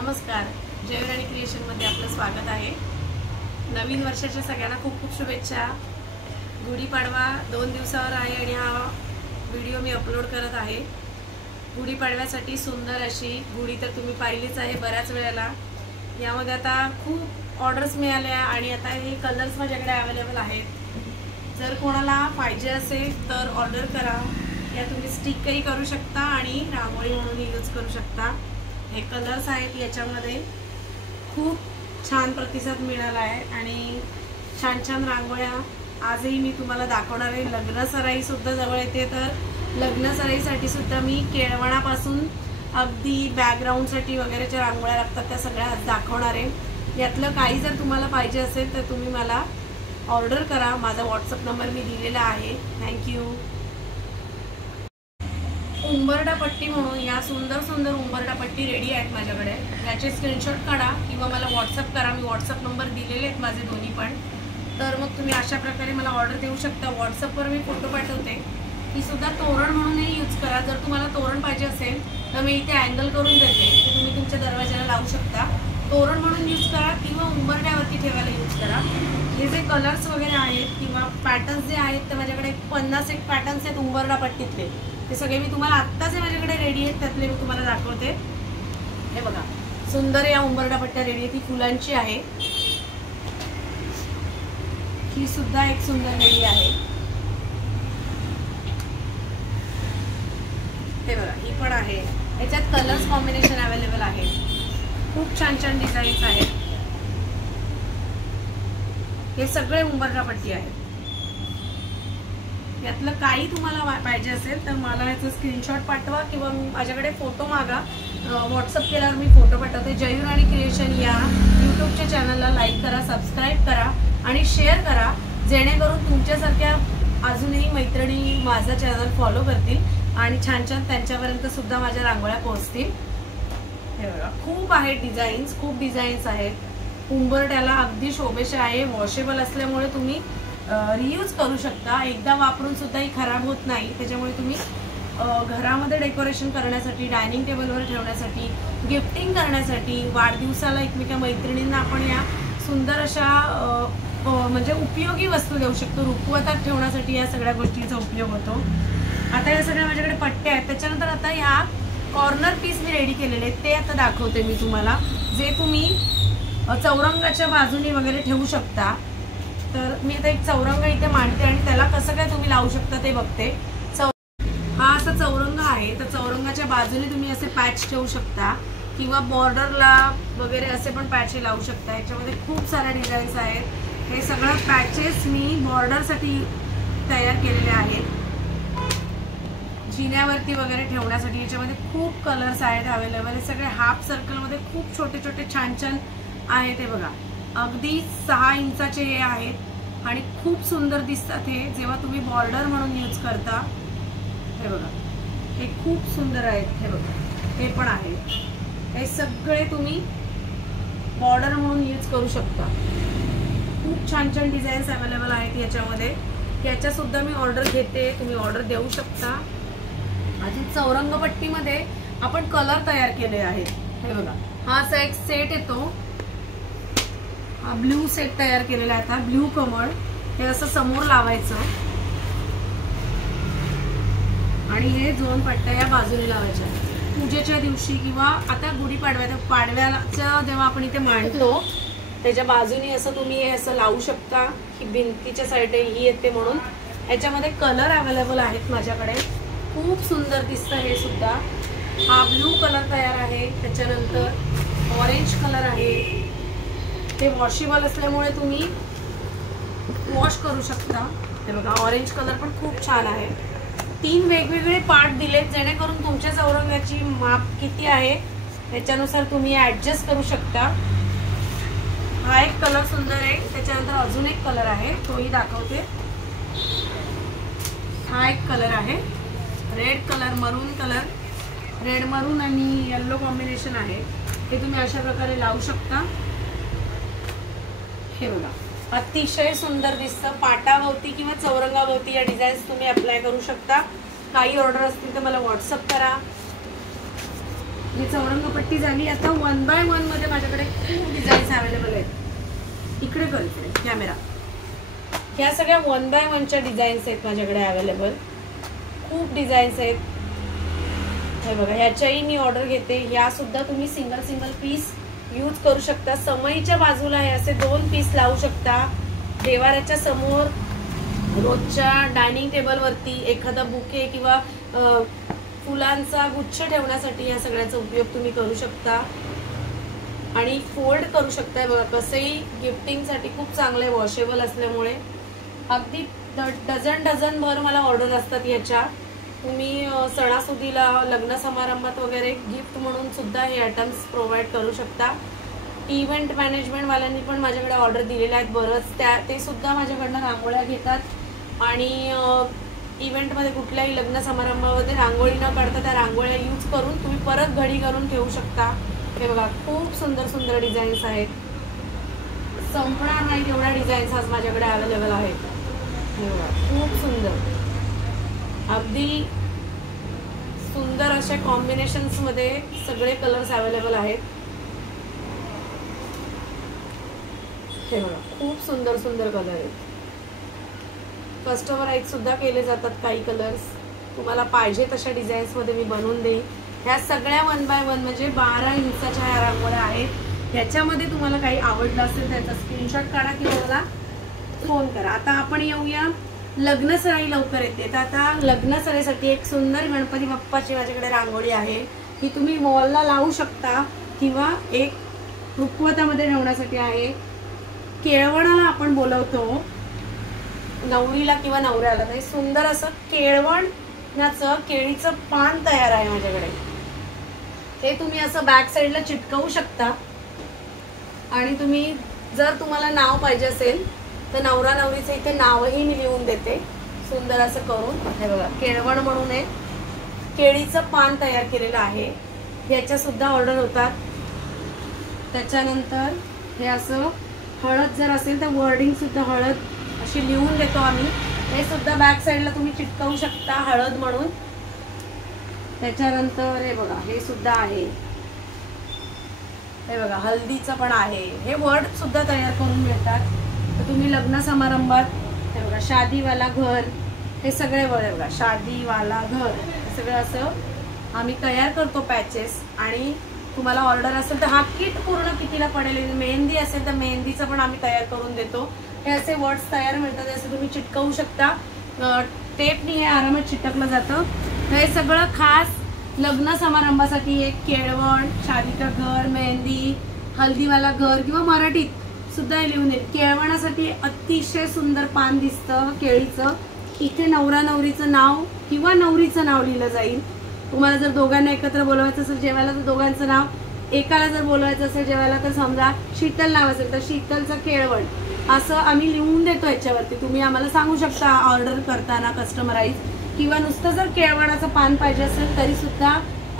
नमस्कार, जयराणी क्रिएशनमध्ये आपलं स्वागत आहे। नवीन वर्षाच्या सगळ्यांना खूप खूप शुभेच्छा। गुढीपाडवा 2 दिवसावर आहे आणि हा व्हिडिओ मी अपलोड करत आहे। गुढीपाडव्यासाठी सुंदर अशी गुढी तर तुम्ही पाहिलीच आहे बऱ्याच वेळेला। यामध्ये आता खूप ऑर्डर्स मिळाल्या आणि आता हे कलर्स माझ्याकडे अवेलेबल आहेत। जर कोणाला पाहिजे असेल तर ऑर्डर करा। या तुम्ही स्टिकही करू शकता आणि रांगोळी म्हणून यूज करू शकता। हे कलर्स आहेत, याच्यामध्ये खूप छान प्रतिसाद मिळाला आहे आणि छान छान रांगोळ्या आजही मी तुम्हाला दाखवणार आहे। लग्न सराई सुद्धा जवळ येते, तर लग्न सराईसाठी सुद्धा मी केळवणापासून अगदी बॅकग्राऊंडसाठी वगैरेच्या रांगोळ्या लागतात त्या सगळ्या आज दाखवणार आहे। यातलं काही जर तुम्हाला पाहिजे असेल तर तुम्ही मला ऑर्डर करा। माझा व्हॉट्सअप नंबर मी दिलेला आहे। थँक्यू। उंबरडा पट्टी म्हणून या सुंदर सुंदर उंबरडा पट्टी रेडी आहेत माझ्याकडे। याचे स्क्रीनशॉट काढा किंवा मला व्हॉट्सअप करा। मी व्हॉट्सअप नंबर दिलेले आहेत माझे दोन्ही पण, तर मग तुम्ही अशा प्रकारे मला ऑर्डर देऊ शकता। व्हॉट्सअपवर मी फोटो पाठवते। ही सुद्धा तोरण म्हणूनही यूज करा। जर तुम्हाला तोरण पाहिजे असेल तर मी इथे अँगल करून देते, ते तुम्ही तुमच्या दरवाजाला लावू शकता। तोरण म्हणून यूज करा किंवा उंबरड्यावरती ठेवायला यूज करा। हे जे कलर्स वगैरे आहेत किंवा पॅटर्न्स जे आहेत ते माझ्याकडे 50 एक पॅटर्न्स आहेत उंबरडा पट्टीतले। ते सगळे मी तुम्हाला आत्ता जे माझ्याकडे रेडी आहेत त्यातले मी तुम्हाला दाखवते। हे बघा, सुंदर या उंबरडा पट्ट्या रेडी आहे। ती फुलांची आहे। ही सुद्धा एक सुंदर रेडी आहे। हे बघा, ही पण आहे। याच्यात कलर्स कॉम्बिनेशन अवेलेबल आहे। खूप छान छान डिझाईन्स आहेत। हे सगळे उंबरडा पट्टी आहेत। यातलं काही तुम्हाला पाहिजे असेल तर मला याचा स्क्रीनशॉट पाठवा किंवा माझ्याकडे फोटो मागा। व्हॉट्सअप केल्यावर मी फोटो पाठवते। जयराणी क्रिएशन या यूट्यूबच्या चॅनलला लाईक करा, सबस्क्राईब करा आणि शेअर करा, जेणेकरून तुमच्यासारख्या अजूनही मैत्रिणी माझा चॅनल फॉलो करतील आणि छान छान त्यांच्यापर्यंत सुद्धा माझ्या रांगोळ्या पोहोचतील। हे बघा, खूप आहेत डिझाईन्स, खूप डिझाईन्स आहेत। उंबरड्याला अगदी शोभेच्या आहे। वॉशेबल असल्यामुळे तुम्ही रियूज करू शकता। एकदा वापरून सुद्धा ही खराब होत नाही। त्याच्यामुळे तुम्ही घरामध्ये डेकोरेशन करण्यासाठी, डायनिंग टेबलवर ठेवण्यासाठी, गिफ्टिंग करण्यासाठी, वाढदिवसाला एकमेका मैत्रिणींना आपण या सुंदर अशा म्हणजे उपयोगी वस्तू देऊ शकतो। रुखवतात ठेवण्यासाठी या सगळ्या गोष्टींचा उपयोग होतो। आता या सगळ्या माझ्याकडे पट्ट्या आहेत। त्याच्यानंतर आता ह्या कॉर्नर पीस मी रेडी केलेले आहेत, ते आता दाखवते मी तुम्हाला, जे तुम्ही चौरंगाच्या बाजूने वगैरे ठेवू शकता। तर मी आता एक चौरंग इथे मांडते आणि त्याला कसं काय तुम्ही लावू शकता ते बघते। हा असा चौरंग आहे, तर चौरंगाच्या बाजूने तुम्ही असे पॅच ठेवू शकता किंवा बॉर्डरला वगैरे असे पण पॅच लावू शकता। याच्यामध्ये खूप साऱ्या डिझाईन्स आहेत। हे सगळं पॅचेस मी बॉर्डरसाठी तयार केलेले आहेत, जिन्यावरती वगैरे ठेवण्यासाठी। याच्यामध्ये खूप कलर्स आहेत अवेलेबल। हे सगळे हाफ सर्कलमध्ये खूप छोटे छोटे छान छान आहेत। हे बघा, अगदी 6 इंचाचे हे आहेत आणि खूप सुंदर दिसतात हे जेव्हा तुम्ही बॉर्डर म्हणून यूज करता। हे बघा, हे खूप सुंदर आहेत। हे बघा, हे पण आहे। हे सगळे तुम्ही बॉर्डर म्हणून यूज करू शकता। खूप छान छान डिझाईन्स अवेलेबल आहेत याच्यामध्ये। याच्या सुद्धा मी ऑर्डर घेते, तुम्ही ऑर्डर देऊ शकता। अजून चौरंगपट्टीमध्ये आपण कलर तयार केले आहेत। हे बघा, हा असा एक सेट येतो। हा ब्ल्यू सेट तयार केलेला आहे। आता ब्ल्यू कमळ हे असं समोर लावायचं आणि हे 2 पट्ट्या या बाजूने लावायच्या। पूजेच्या दिवशी किंवा आता पाडव्याचं जेव्हा आपण इथे मांडतो त्याच्या बाजूने असं तुम्ही हे असं लावू शकता की भिंतीच्या साईडने ही येते म्हणून। याच्यामध्ये कलर अवेलेबल आहेत माझ्याकडे। खूप सुंदर दिसतं हे सुद्धा। हा ब्ल्यू कलर तयार आहे। त्याच्यानंतर ऑरेंज कलर आहे। ते वॉशेबल असल्यामुळे तुम्ही वॉश करू शकता। हे बघा, ऑरेंज कलर पण खूप छान आहे। 3 वेगवेगळे पार्ट दिलेत, जेणेकरून तुमच्या चौरंगाची माप किती आहे त्याच्यानुसार तुम्ही ऍडजस्ट करू शकता। हा एक कलर सुंदर आहे। त्याच्यानंतर अजून एक कलर आहे, तोही दाखवते। हा एक कलर आहे, रेड कलर, मरून कलर, रेड मरून आणि येलो कॉम्बिनेशन आहे। हे तुम्ही अशा प्रकारे लावू शकता। हे बघा, अतिशय सुंदर दिसतं। पाटाभोवती किंवा चौरंगाभोवती या डिझाईन्स तुम्ही अप्लाय करू शकता। काही ऑर्डर असतील तर मला व्हॉट्सअप करा। ही चौरंगपट्टी झाली. आता 1 by 1 मध्ये माझ्याकडे खूप डिझाईन्स अवेलेबल आहेत. इकडे कर, इकडे कॅमेरा. ह्या सगळ्या 1 by 1च्या डिझाईन्स आहेत माझ्याकडे अवेलेबल. खूप डिझाईन्स आहेत. हे बघा, ह्याच्याही मी ऑर्डर घेते. ह्या सुद्धा तुम्ही सिंगल पीस यूज करू शकता. समईच्या बाजूला हे असे 2 पीस लावू शकता. देवाऱ्याच्या समोर रोजच्या डायनिंग टेबलवरती एखादा बुके किंवा फुलांचा गुच्छ ठेवण्यासाठी या सगळ्याचा उपयोग तुम्ही करू शकता. आणि फोल्ड करू शकता. बघा कसंही गिफ्टिंगसाठी खूप चांगलं आहे, वॉशेबल असल्यामुळे. अगदी डझन भर मला ऑर्डर असतात याच्या. तुम्ही सणासुदीला, लग्न समारंभात वगैरे गिफ्ट म्हणून सुद्धा हे आयटम्स प्रोव्हाइड करू शकता. इव्हेंट मॅनेजमेंटवाल्यांनी पण माझ्याकडे ऑर्डर दिलेल्या आहेत बरंच. ते सुद्धा माझ्याकडनं रांगोळ्या घेतात. आणि इव्हेंटमध्ये कुठल्याही लग्न समारंभामध्ये रांगोळी न काढता त्या रांगोळ्या यूज करून तुम्ही परत घडी करून ठेवू शकता. हे बघा, खूप सुंदर डिझाईन्स आहेत. संपणार नाही एवढ्या डिझाईन्स आज माझ्याकडे अवेलेबल आहेत. हे बघा, खूप सुंदर, अगदी सुंदर अशा कॉम्बिनेशन्समध्ये सगळे कलर्स अवेलेबल आहेत. हे बघा, खूप सुंदर कलर आहेत. कस्टमाइज सुद्धा केले जातात काही कलर्स. तुम्हाला पाहिजे तशा डिझाईन्समध्ये मी बनवून देईन. ह्या सगळ्या 1 by 1 म्हणजे 12 इंचाच्या ह्या रांगोळ्या आहेत. ह्याच्यामध्ये तुम्हाला काही आवडलं असेल त्याचा स्क्रीनशॉट काढा किंवा मला फोन करा. आता आपण येऊया लग्नसराई लवकर येते. तर आता लग्नसराईसाठी एक सुंदर गणपती बाप्पाची माझ्याकडे रांगोळी आहे. ही तुम्ही वॉलला लावू शकता किंवा एक रुखवतामध्ये ठेवण्यासाठी आहे. केळवणाला आपण बोलवतो नवरीला किंवा नवऱ्याला. तर सुंदर असं केळवणाचं केळीचं पान तयार आहे माझ्याकडे. ते तुम्ही असं बॅक साईडला चिटकवू शकता. आणि तुम्ही जर तुम्हाला नाव पाहिजे असेल तर नवरा नवरीचं इथे नावही मी लिहून देते सुंदर असं करून. हे बघा, केळवण म्हणून एक केळीचं पान तयार केलेलं आहे. ह्याच्या सुद्धा ऑर्डर होतात. त्याच्यानंतर हे असं हळद जर असेल तर वर्डिंग सुद्धा हळद अशी लिहून देतो आम्ही. हे सुद्धा बॅक साईडला तुम्ही चिटकवू शकता हळद म्हणून. त्याच्यानंतर हे बघा, हे सुद्धा आहे. हे बघा, हल्दीचं पण आहे. हे वर्ड सुद्धा तयार करून मिळतात. तर तुम्ही लग्न समारंभात हे बघा, शादीवाला घर, हे सगळे वर्ड. हे बघा, शादीवाला घर, हे सगळं असं आम्ही तयार करतो पॅचेस. आणि तुम्हाला ऑर्डर असेल तर हा किट पूर्ण कितीला पडेल. मेहंदी असेल तर मेहंदीचं पण आम्ही तयार करून देतो. हे असे वर्ड्स तयार मिळतात. असे तुम्ही चिटकवू शकता. टेपनी हे आरामात चिटकलं जातं. हे सगळं खास लग्न समारंभासाठी एक केळवण, शादीचं घर, मेहंदी, हल्दीवाला घर किंवा मराठीत सुद्धा लिहून येईल. केळवणासाठी अतिशय सुंदर पान दिसतं केळीचं. इथे नवरा नवरीचं नाव किंवा नवरीचं नाव लिहिलं जाईल. तुम्हाला जर दोघांना एकत्र बोलवायचं असेल जेवायला तर दोघांचं नाव, एकाला जर बोलवायचं असेल जेवायला तर समजा शीतल नाव असेल तर शीतलचं केळवण असं आम्ही लिहून देतो याच्यावरती. तुम्ही आम्हाला सांगू शकता ऑर्डर करताना कस्टमराईज. किंवा नुसतं जर केळवणाचं पान पाहिजे असेल तरी सुद्धा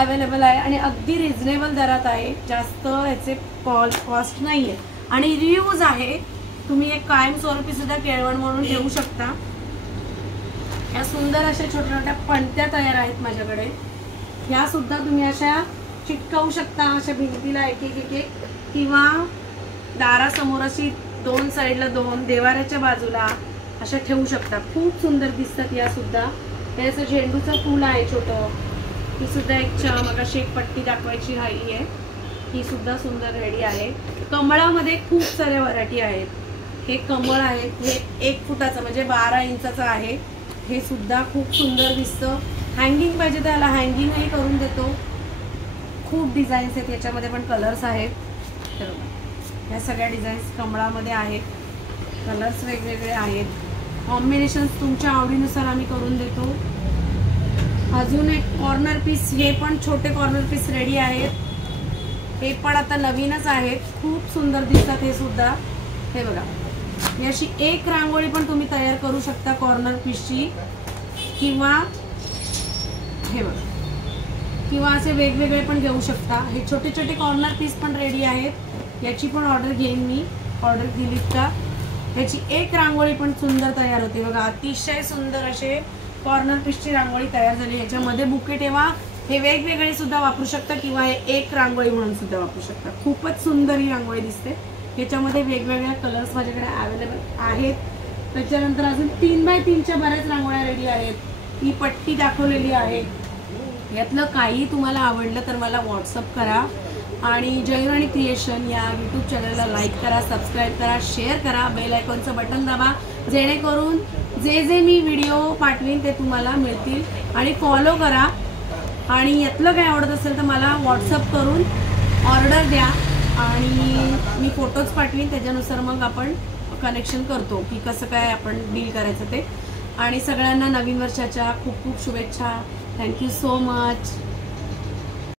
अवेलेबल आहे. आणि अगदी रिझनेबल दरात आहे. जास्त याचे कॉस्ट नाही आहे. आणि रियूज आहे. तुम्ही एक कायमस्वरूपी सुद्धा केळवण म्हणून ठेवू शकता. या सुंदर अशा छोट्या छोट्या पणत्या तयार आहेत माझ्याकडे. ह्या सुद्धा तुम्ही अशा चिटकवू शकता अशा भिंतीला एक एक एक किंवा दारासमोर अशी 2 साईडला 2 देवाऱ्याच्या बाजूला अशा ठेवू शकता. खूप सुंदर दिसतात या सुद्धा. हे असं झेंडूचं फूल आहे छोटं. ही सुद्धा एक मगाशी एक पट्टी दाखवायची राहिली आहे. ही सुद्धा सुंदर रेडी आहे. कमळामध्ये खूप साऱ्या व्हरायटी आहेत. हे कमळ आहे. हे 1 फुटाचं म्हणजे 12 इंचाचं आहे. हे सुद्धा खूप सुंदर दिसतं. हँगिंग पाहिजे तर त्याला हँगिंगही करून देतो. खूप डिझाईन्स आहेत. याच्यामध्ये पण कलर्स आहेत. या सगळ्या डिझाईन्स कमळामध्ये आहेत. कलर्स वेगवेगळे आहेत. कॉम्बिनेशन्स तुमच्या आवडीनुसार आम्ही करून देतो. अजून एक कॉर्नर पीस, हे पण छोटे कॉर्नर पीस रेडी आहेत. हे पण आता नवीनच आहेत. खूप सुंदर दिसतात हे सुद्धा. हे बघा, ही अशी एक रांगोळी पण तुम्ही तयार करू शकता कॉर्नर पीसची. किंवा हे बघा, किंवा असे वेगवेगळे पण घेऊ शकता. हे छोटे छोटे कॉर्नर पीस पण रेडी आहेत. याची पण ऑर्डर घेईन मी. ऑर्डर दिलीत का याची एक रांगोळी पण सुंदर तयार होते. बघा, अतिशय सुंदर असे कॉर्नर पीसची रांगोळी तयार झाली. ह्याच्यामध्ये बुके ठेवा हे वेगवेगळे सुद्धा वापरू शकता किंवा हे एक रांगोळी म्हणून सुद्धा वापरू शकता. खूपच सुंदर ही रांगोळी दिसते. ह्याच्यामध्ये वेगवेगळ्या कलर्स माझ्याकडे अवेलेबल आहेत. त्याच्यानंतर अजून 3x3च्या बऱ्याच रांगोळ्या रेडी आहेत. ही पट्टी दाखवलेली आहे. यातलं काही तुम्हाला आवडलं तर मला व्हॉट्सअप करा आणि जयराणी क्रिएशन या यूट्यूब चॅनलला लाईक करा, सबस्क्राईब करा, शेअर करा, बेल आयकॉनचं बटन दाबा, जेणेकरून जे जे मी व्हिडिओ पाठवीन ते तुम्हाला मिळतील. आणि फॉलो करा. आणि यातलं काय आवडत असेल तर मला व्हॉट्सअप करून ऑर्डर द्या आणि मी फोटोज पाठवीन. त्याच्यानुसार मग आपण कनेक्शन करतो की कसं काय आपण डील करायचं ते. आणि सगळ्यांना नवीन वर्षाच्या खूप खूप शुभेच्छा. Thank you so much.